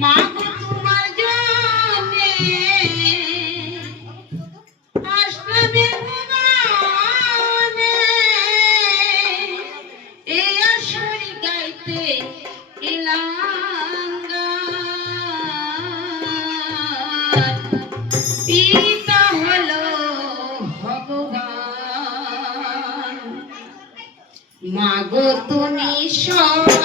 মা গো তোমার জন্যে আসলামে ভুবনে, এই আসরি গাইতে এলাম গান। পিতা হলো ভগবান, মা গো তুমি সব